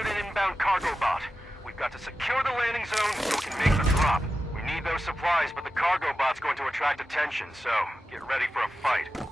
spotted an inbound cargo bot. We've got to secure the landing zone so we can make the drop. We need those supplies, but the cargo bot's going to attract attention, so get ready for a fight.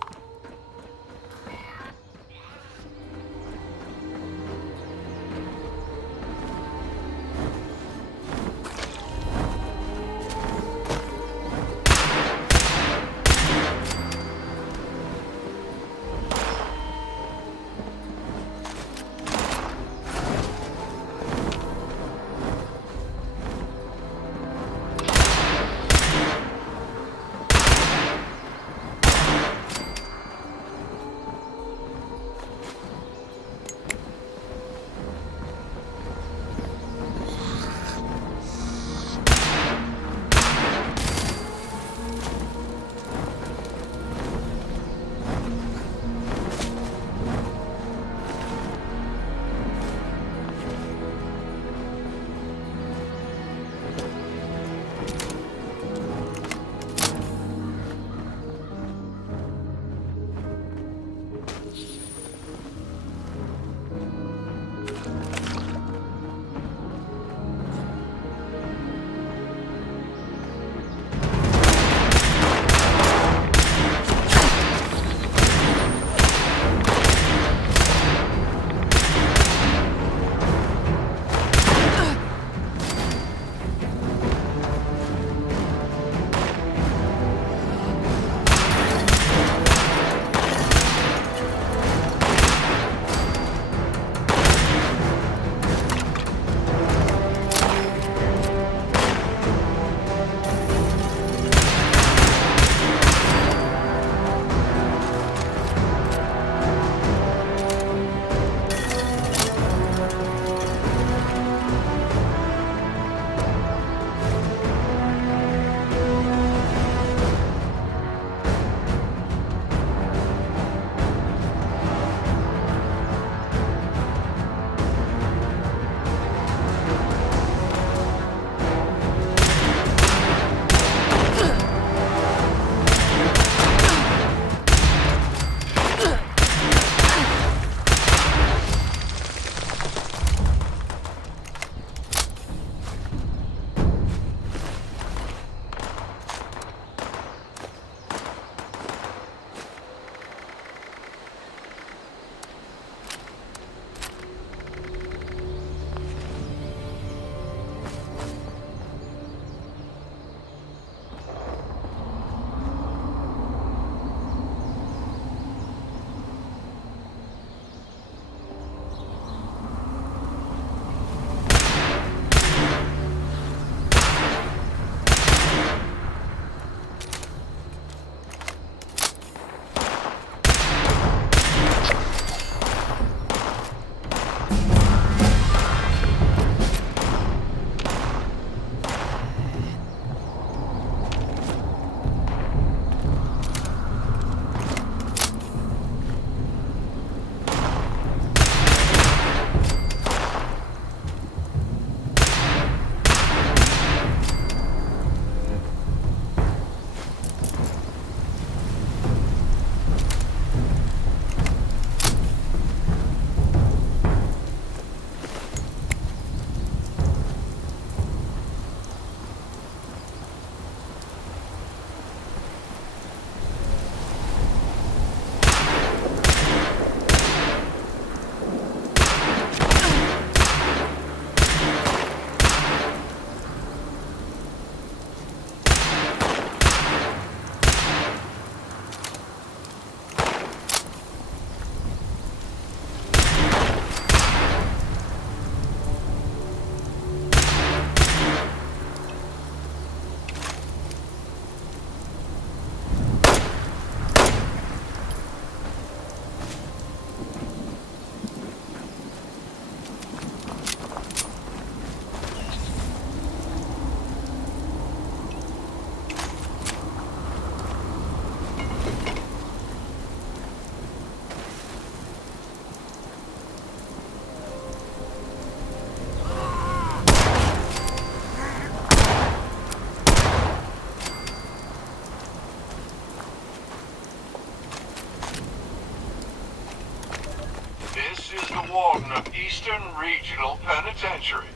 Eastern Regional Penitentiary.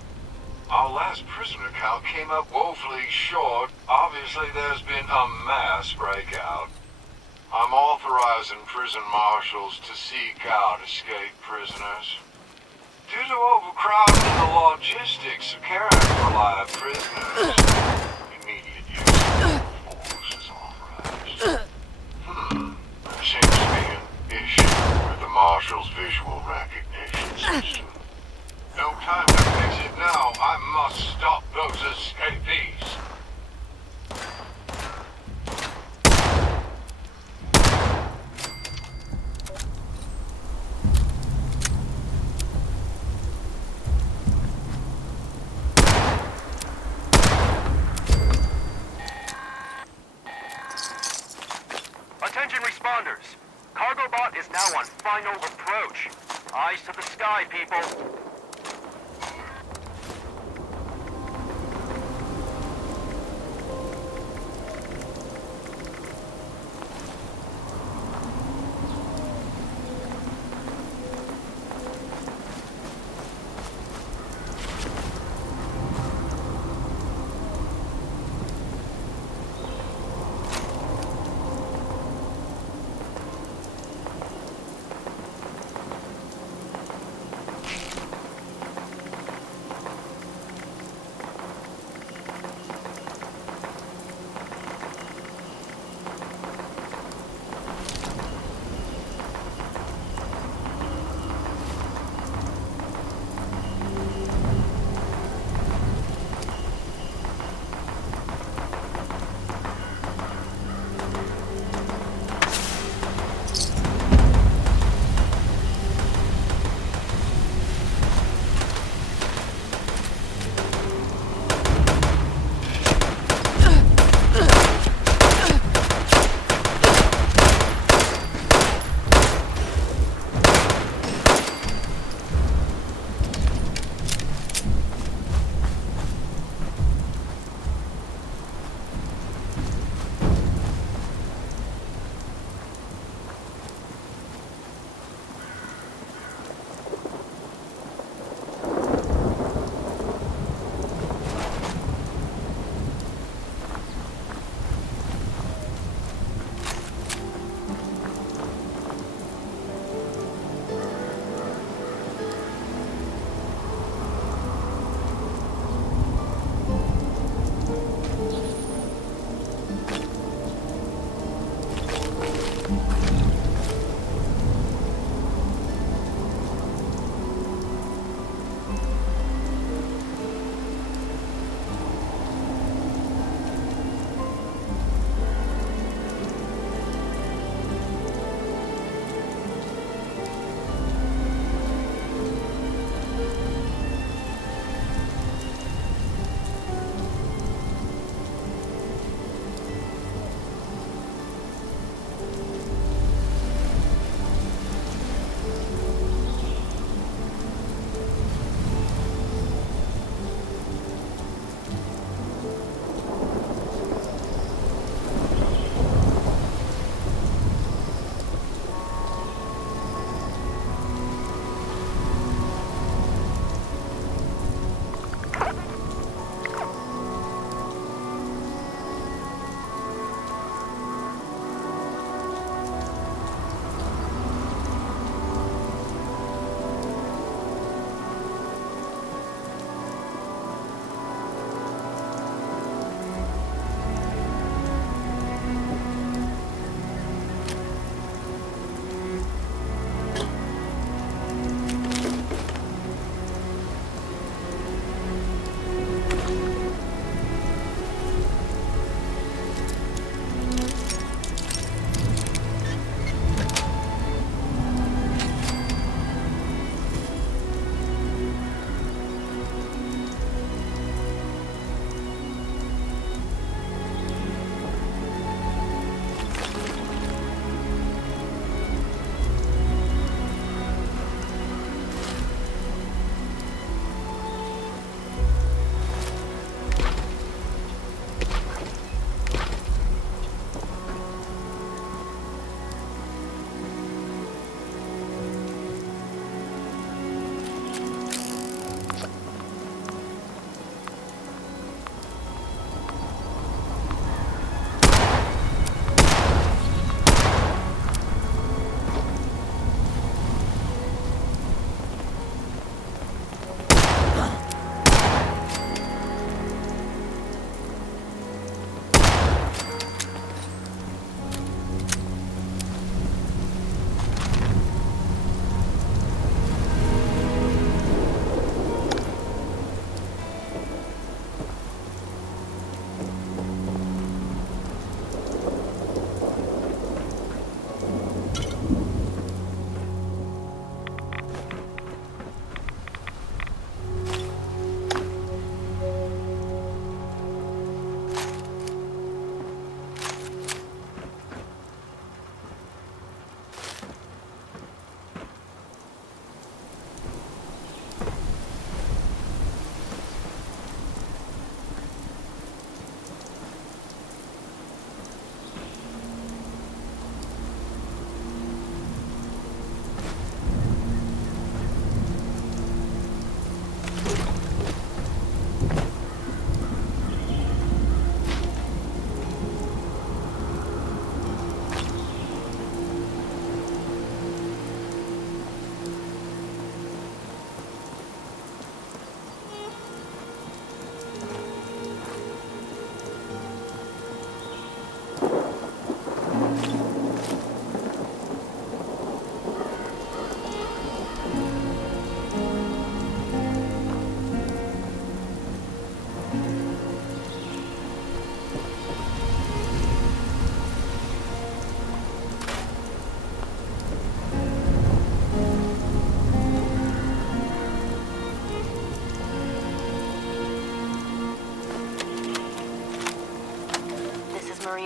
Our last prisoner count came up woefully short. Obviously, there's been a mass breakout. I'm authorizing prison marshals to seek out escaped prisoners. Due to overcrowding and the logistics of caring for live prisoners, immediate use of force is authorized. There seems to be an issue with the marshal's visual recognition system. No time to fix it now. I must stop those escapees. Attention responders. Cargo bot is now on final approach. Eyes to the sky, people.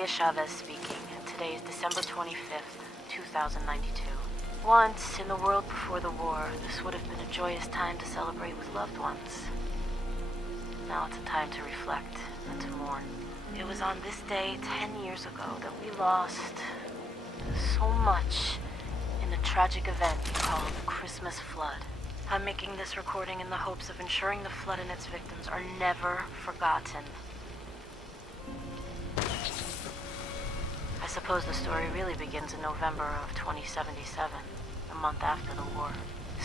Amelia Chavez speaking, and today is December 25th, 2092. Once, in the world before the war, this would have been a joyous time to celebrate with loved ones. Now it's a time to reflect and to mourn. It was on this day 10 years ago that we lost so much in the tragic event we call the Christmas flood. I'm making this recording in the hopes of ensuring the flood and its victims are never forgotten. I suppose the story really begins in November of 2077, a month after the war.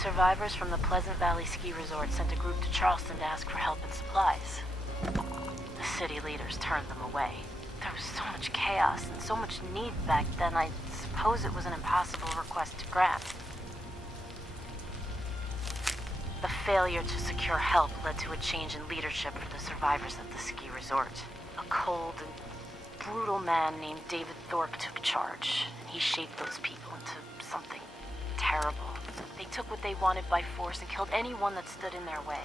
Survivors from the Pleasant Valley Ski Resort sent a group to Charleston to ask for help and supplies. The city leaders turned them away. There was so much chaos and so much need back then, I suppose it was an impossible request to grant. The failure to secure help led to a change in leadership for the survivors at the ski resort. A cold and brutal man named David Thorpe took charge, and he shaped those people into something terrible. They took what they wanted by force and killed anyone that stood in their way.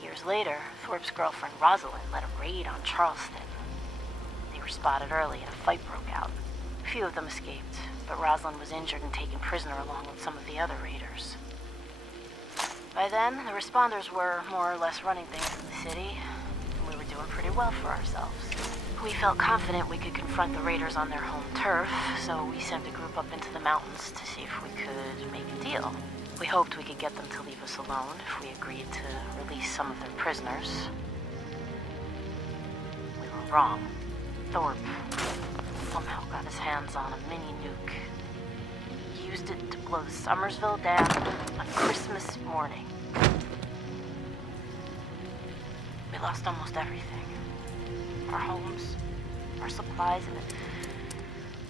Years later, Thorpe's girlfriend Rosalind led a raid on Charleston. They were spotted early and a fight broke out. A few of them escaped, but Rosalind was injured and taken prisoner along with some of the other raiders. By then, the responders were more or less running things in the city, and we were doing pretty well for ourselves. We felt confident we could confront the raiders on their home turf, so we sent a group up into the mountains to see if we could make a deal. We hoped we could get them to leave us alone if we agreed to release some of their prisoners. We were wrong. Thorpe somehow got his hands on a mini nuke. He used it to blow the Summersville Dam on Christmas morning. We lost almost everything. Our homes, our supplies, and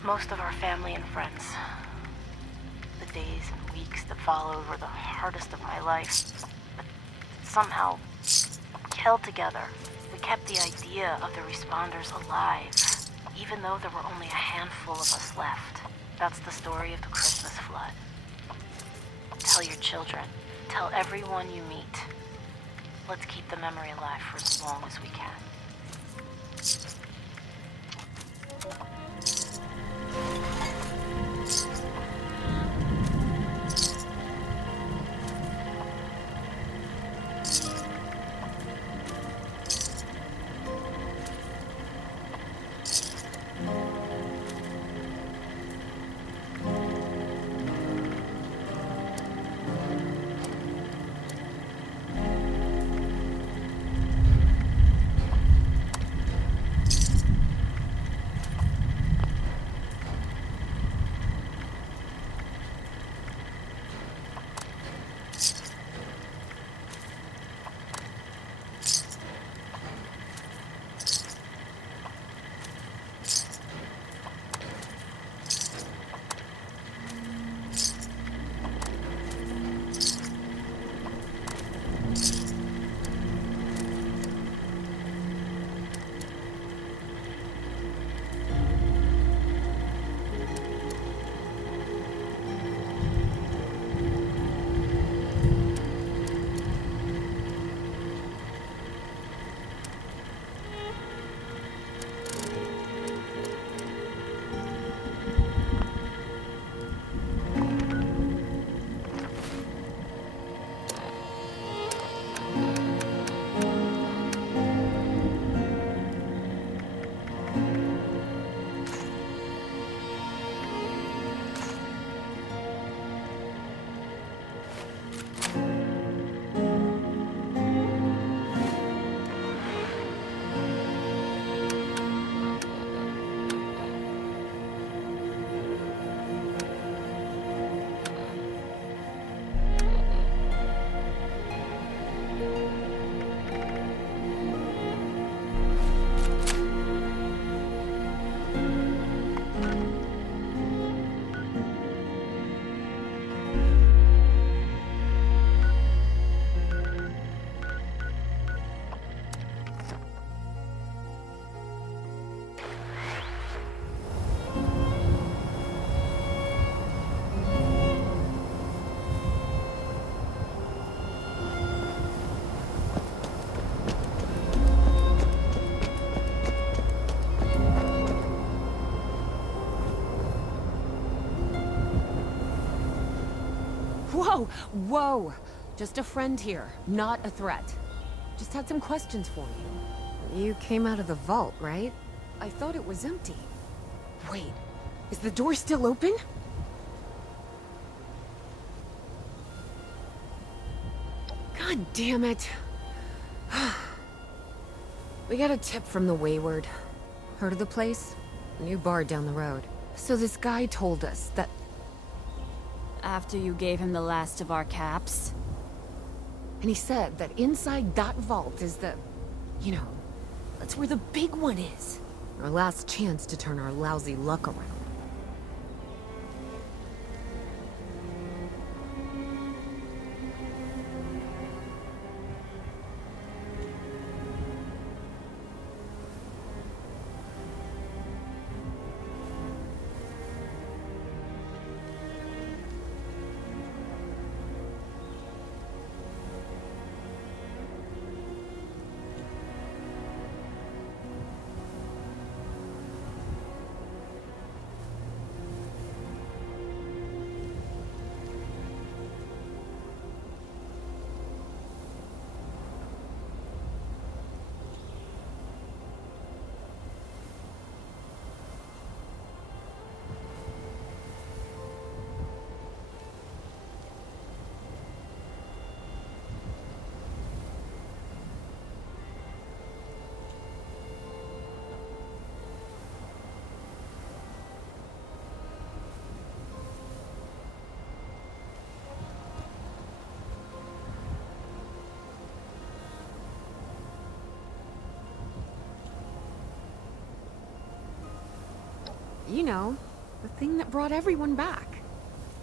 most of our family and friends. The days and weeks that followed were the hardest of my life, but somehow we held together. We kept the idea of the responders alive, even though there were only a handful of us left. That's the story of the Christmas flood. Tell your children. Tell everyone you meet. Let's keep the memory alive for as long as we can. Whoa! Whoa! Just a friend here, not a threat. Just had some questions for you. You came out of the vault, right? I thought it was empty. Wait, is the door still open? God damn it. We got a tip from the Wayward. Heard of the place? A new bar down the road. So this guy told us that... After you gave him the last of our caps? And he said that inside that vault is the... You know, that's where the big one is. Our last chance to turn our lousy luck around. You know, the thing that brought everyone back.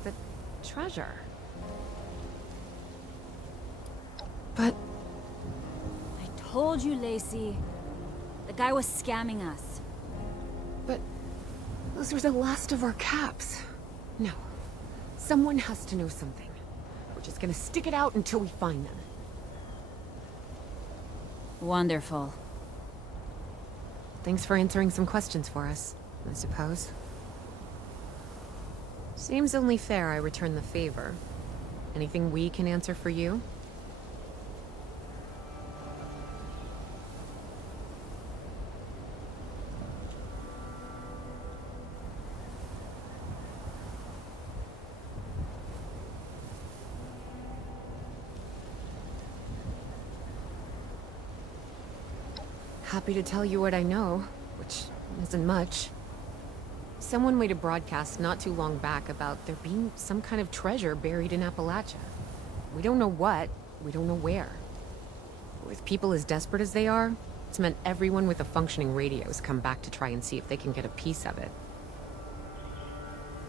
The treasure. But... I told you, Lacey. The guy was scamming us. But... those were the last of our caps. No. Someone has to know something. We're just gonna stick it out until we find them. Wonderful. Thanks for answering some questions for us, I suppose. Seems only fair I return the favor. Anything we can answer for you? Happy to tell you what I know, which isn't much. Someone made a broadcast not too long back about there being some kind of treasure buried in Appalachia. We don't know what, we don't know where. With people as desperate as they are, it's meant everyone with a functioning radio has come back to try and see if they can get a piece of it.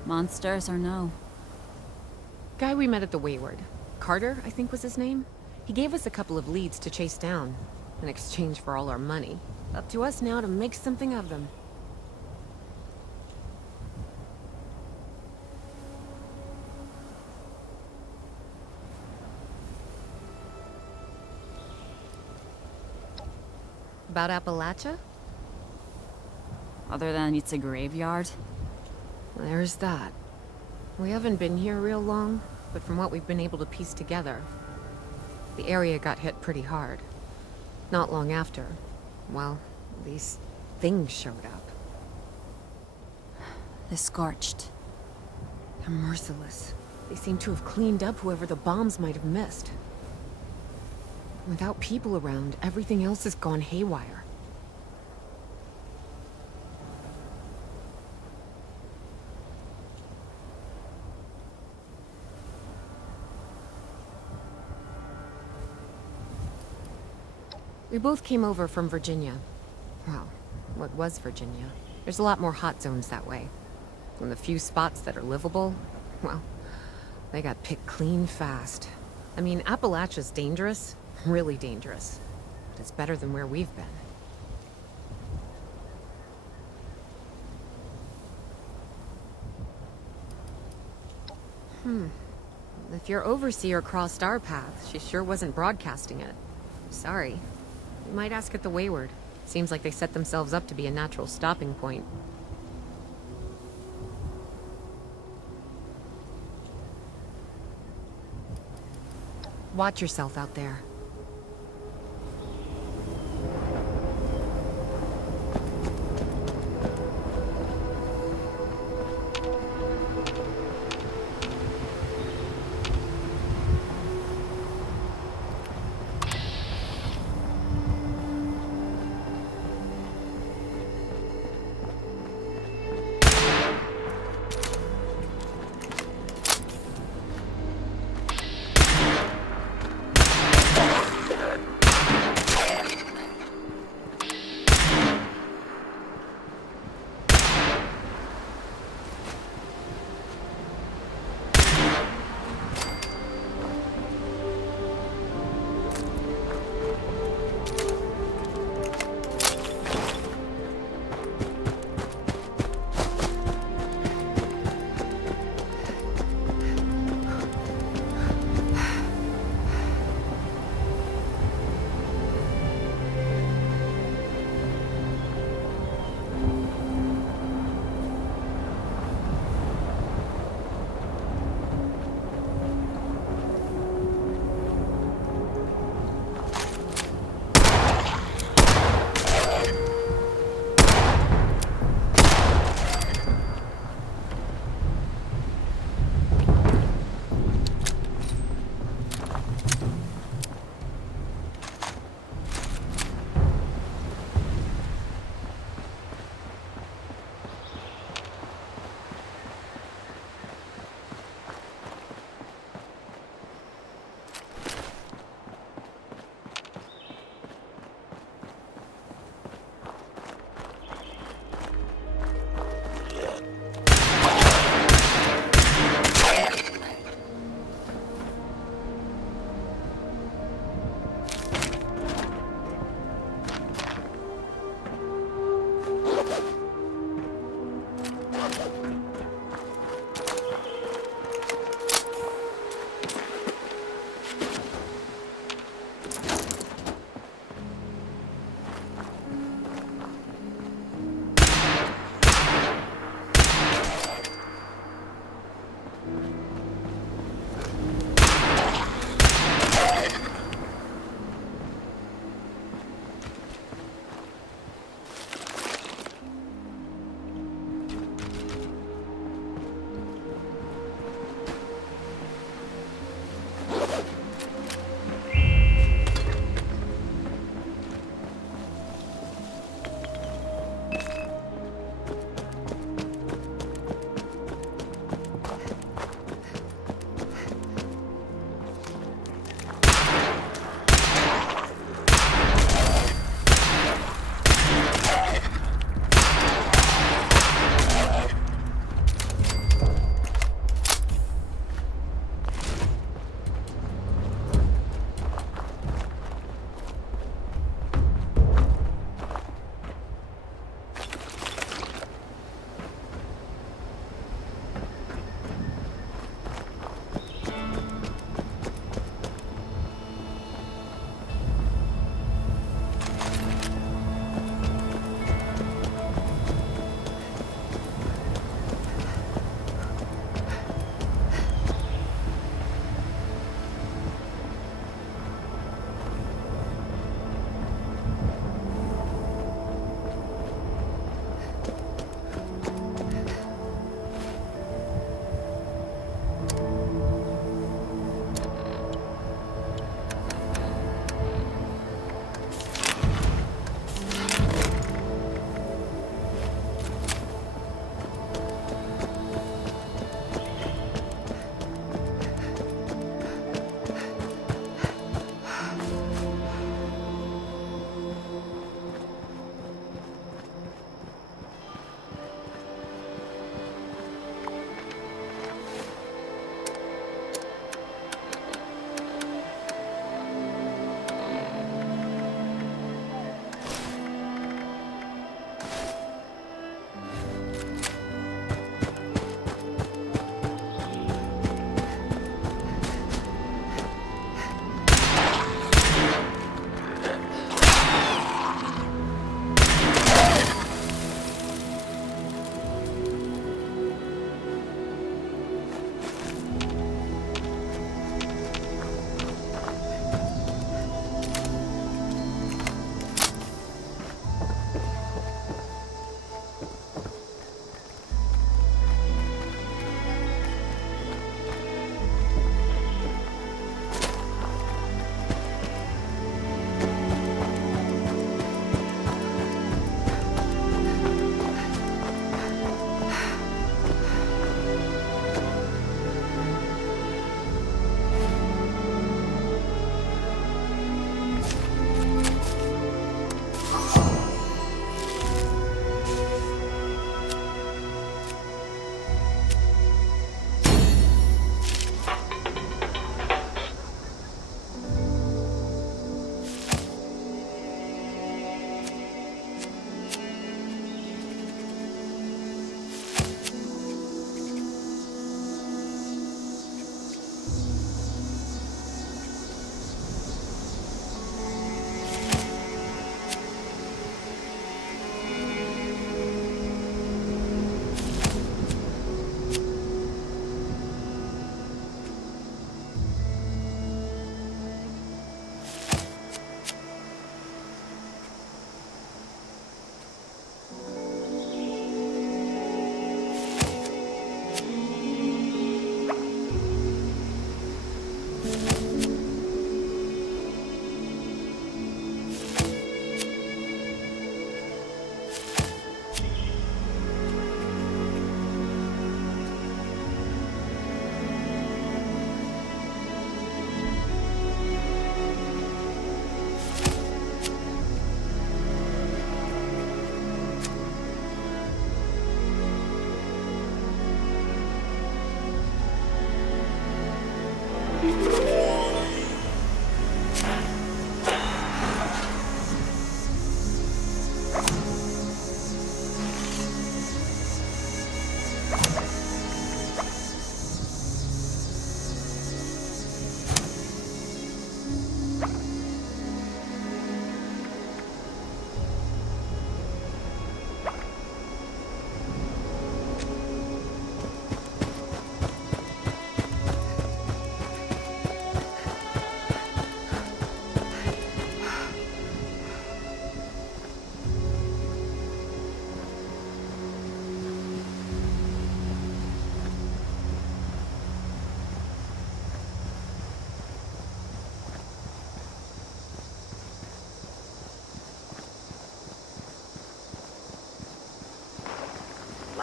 Monsters or no? Guy we met at the Wayward. Carter, I think was his name. He gave us a couple of leads to chase down, in exchange for all our money. Up to us now to make something of them. About Appalachia? Other than it's a graveyard? There's that. We haven't been here real long, but from what we've been able to piece together, the area got hit pretty hard. Not long after, well, these things showed up. The Scorched. They're merciless. They seem to have cleaned up whoever the bombs might have missed. Without people around, everything else has gone haywire. We both came over from Virginia. Well, what was Virginia? There's a lot more hot zones that way. And the few spots that are livable, well, they got picked clean fast. I mean, Appalachia's dangerous, really dangerous. But it's better than where we've been. If your overseer crossed our path, she sure wasn't broadcasting it. Sorry. You might ask at the Wayward. Seems like they set themselves up to be a natural stopping point. Watch yourself out there.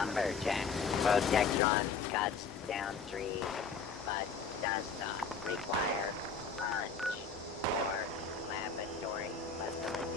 Lumberjack. Protectron cuts down trees, but does not require punch or laboratory facilities.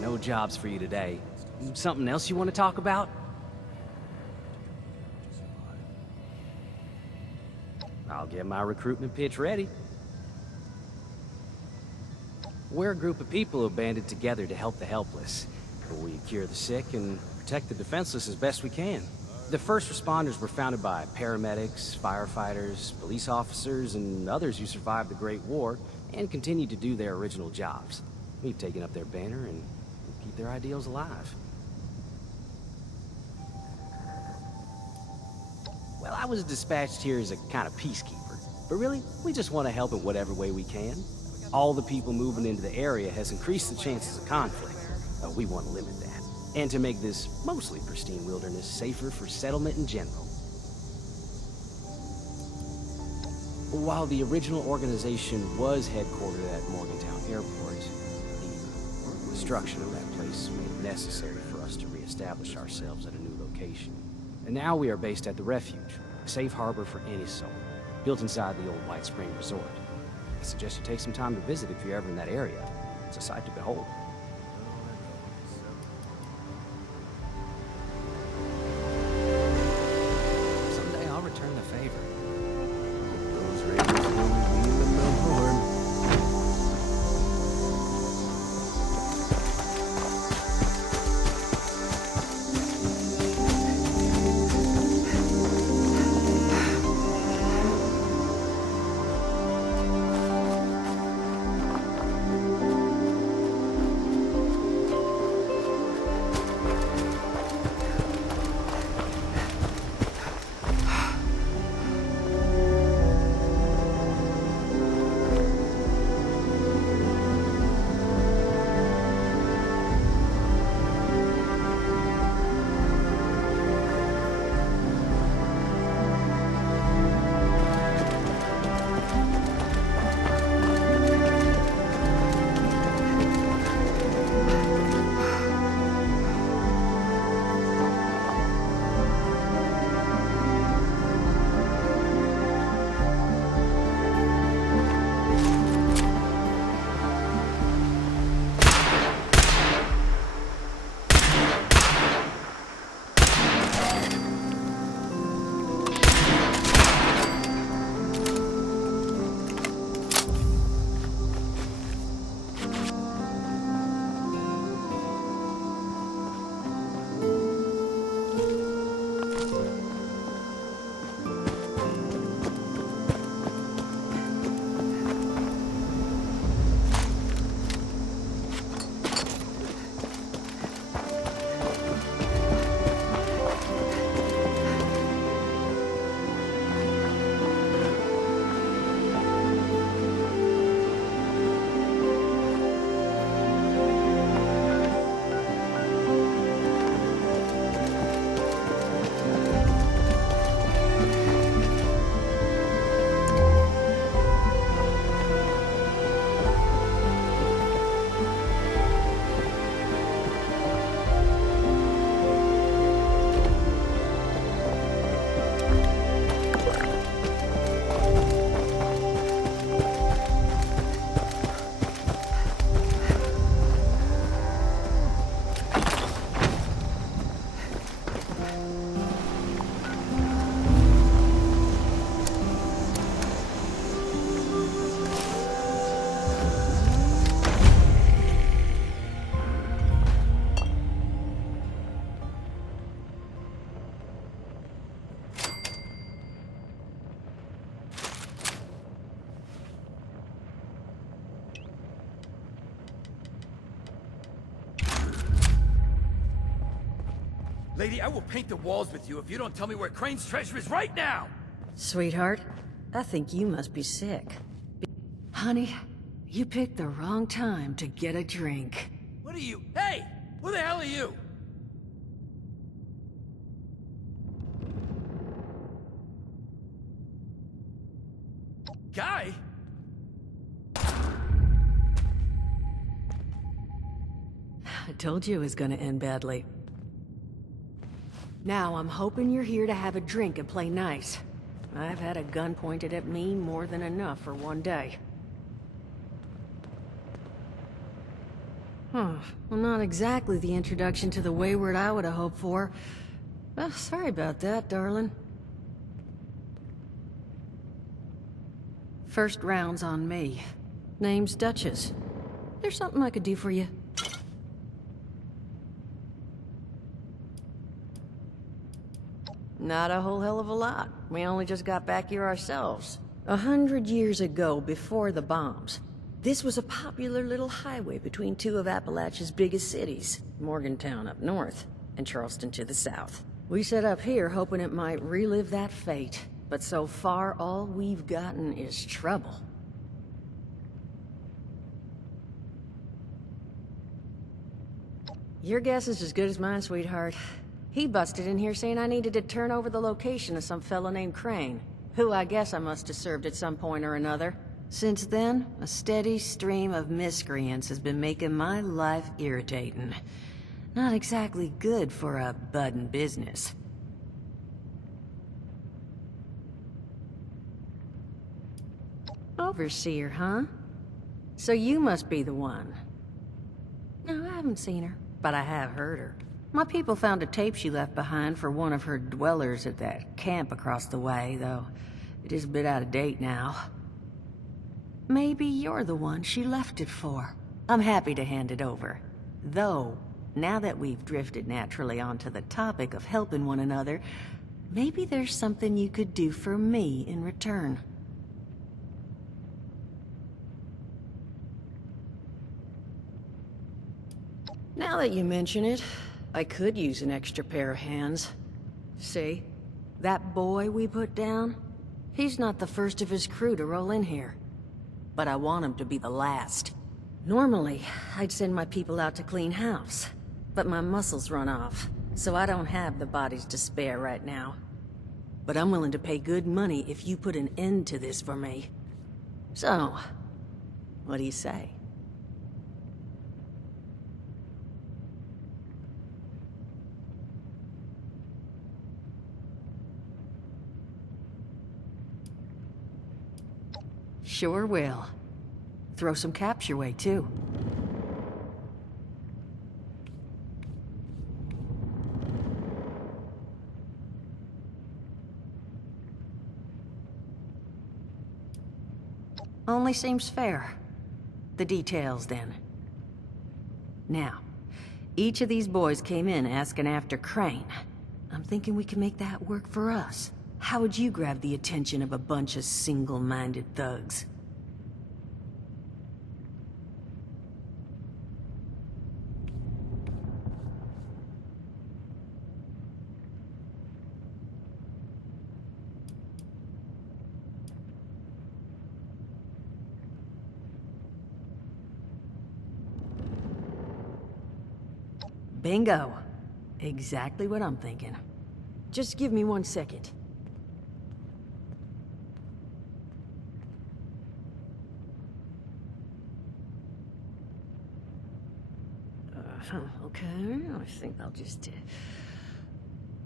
No jobs for you today. Something else you want to talk about? I'll get my recruitment pitch ready. We're a group of people who banded together to help the helpless. We cure the sick and protect the defenseless as best we can. The first responders were founded by paramedics, firefighters, police officers, and others who survived the Great War and continued to do their original jobs. We've taken up their banner and keep their ideals alive. Well, I was dispatched here as a kind of peacekeeper, but really, we just want to help in whatever way we can. All the people moving into the area has increased the chances of conflict. We want to limit that, and to make this mostly pristine wilderness safer for settlement in general. While the original organization was headquartered at Morgantown Airport, the destruction of that place made it necessary for us to reestablish ourselves at a new location. And now we are based at the Refuge, a safe harbor for any soul, built inside the old White Spring Resort. I suggest you take some time to visit if you're ever in that area. It's a sight to behold. Lady, I will paint the walls with you if you don't tell me where Crane's treasure is right now! Sweetheart, I think you must be sick. Honey, you picked the wrong time to get a drink. What are you? Hey! Who the hell are you? Guy? I told you it was gonna end badly. Now I'm hoping you're here to have a drink and play nice. I've had a gun pointed at me more than enough for one day. Well, not exactly the introduction to the Wayward I would have hoped for. Oh, sorry about that, darling. First round's on me. Name's Duchess. There's something I could do for you. Not a whole hell of a lot. We only just got back here ourselves. 100 years ago, before the bombs, this was a popular little highway between two of Appalachia's biggest cities, Morgantown up north, and Charleston to the south. We set up here hoping it might relive that fate, but so far all we've gotten is trouble. Your guess is as good as mine, sweetheart. He busted in here saying I needed to turn over the location of some fellow named Crane, who I guess I must have served at some point or another. Since then, a steady stream of miscreants has been making my life irritating. Not exactly good for a budding business. Overseer, huh? So you must be the one. No, I haven't seen her, but I have heard her. My people found a tape she left behind for one of her dwellers at that camp across the way, though it is a bit out of date now. Maybe you're the one she left it for. I'm happy to hand it over. Though, now that we've drifted naturally onto the topic of helping one another, maybe there's something you could do for me in return. Now that you mention it, I could use an extra pair of hands. See? That boy we put down? He's not the first of his crew to roll in here. But I want him to be the last. Normally, I'd send my people out to clean house. But my muscles run off, so I don't have the bodies to spare right now. But I'm willing to pay good money if you put an end to this for me. So, what do you say? Sure will. Throw some caps your way, too. Only seems fair. The details, then. Now, each of these boys came in asking after Crane. I'm thinking we can make that work for us. How would you grab the attention of a bunch of single-minded thugs? Bingo. Exactly what I'm thinking. Just give me 1 second. Okay, I think I'll just...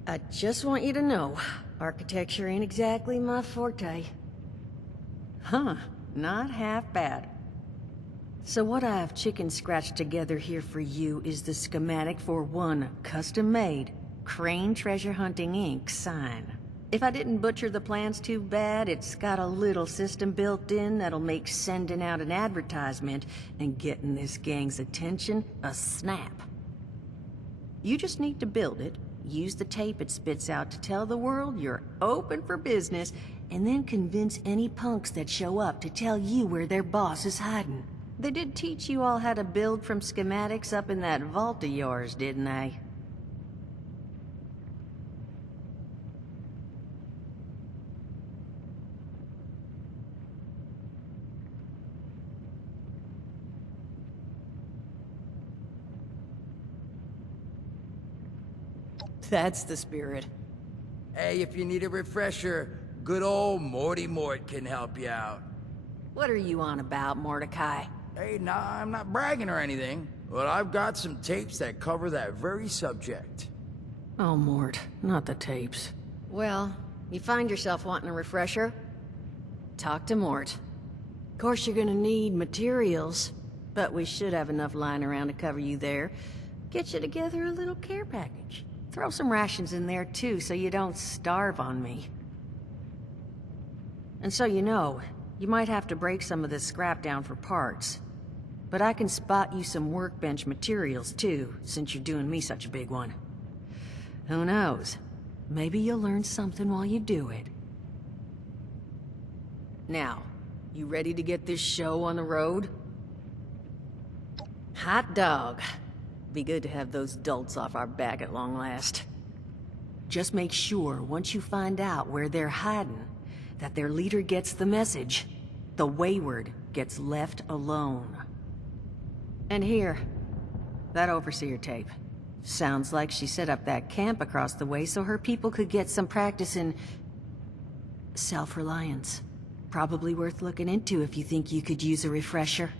I just want you to know, architecture ain't exactly my forte. Huh, not half bad. So what I've chicken scratched together here for you is the schematic for one custom-made Crane Treasure Hunting Inc. sign. If I didn't butcher the plans too bad, it's got a little system built in that'll make sending out an advertisement and getting this gang's attention a snap. You just need to build it, use the tape it spits out to tell the world you're open for business, and then convince any punks that show up to tell you where their boss is hiding. They did teach you all how to build from schematics up in that vault of yours, didn't they? That's the spirit. Hey, if you need a refresher, good old Morty Mort can help you out. What are you on about, Mordecai? Hey, nah, I'm not bragging or anything, but I've got some tapes that cover that very subject. Oh, Mort, not the tapes. Well, you find yourself wanting a refresher? Talk to Mort. Of course, you're gonna need materials, but we should have enough lying around to cover you there. Get you together a little care package. Throw some rations in there, too, so you don't starve on me. And so you know, you might have to break some of this scrap down for parts. But I can spot you some workbench materials, too, since you're doing me such a big one. Who knows? Maybe you'll learn something while you do it. Now, you ready to get this show on the road? Hot dog. Be good to have those dolts off our back at long last. Just make sure, once you find out where they're hiding, that their leader gets the message. The Wayward gets left alone. And here, that overseer tape. Sounds like she set up that camp across the way so her people could get some practice in self-reliance. Probably worth looking into if you think you could use a refresher.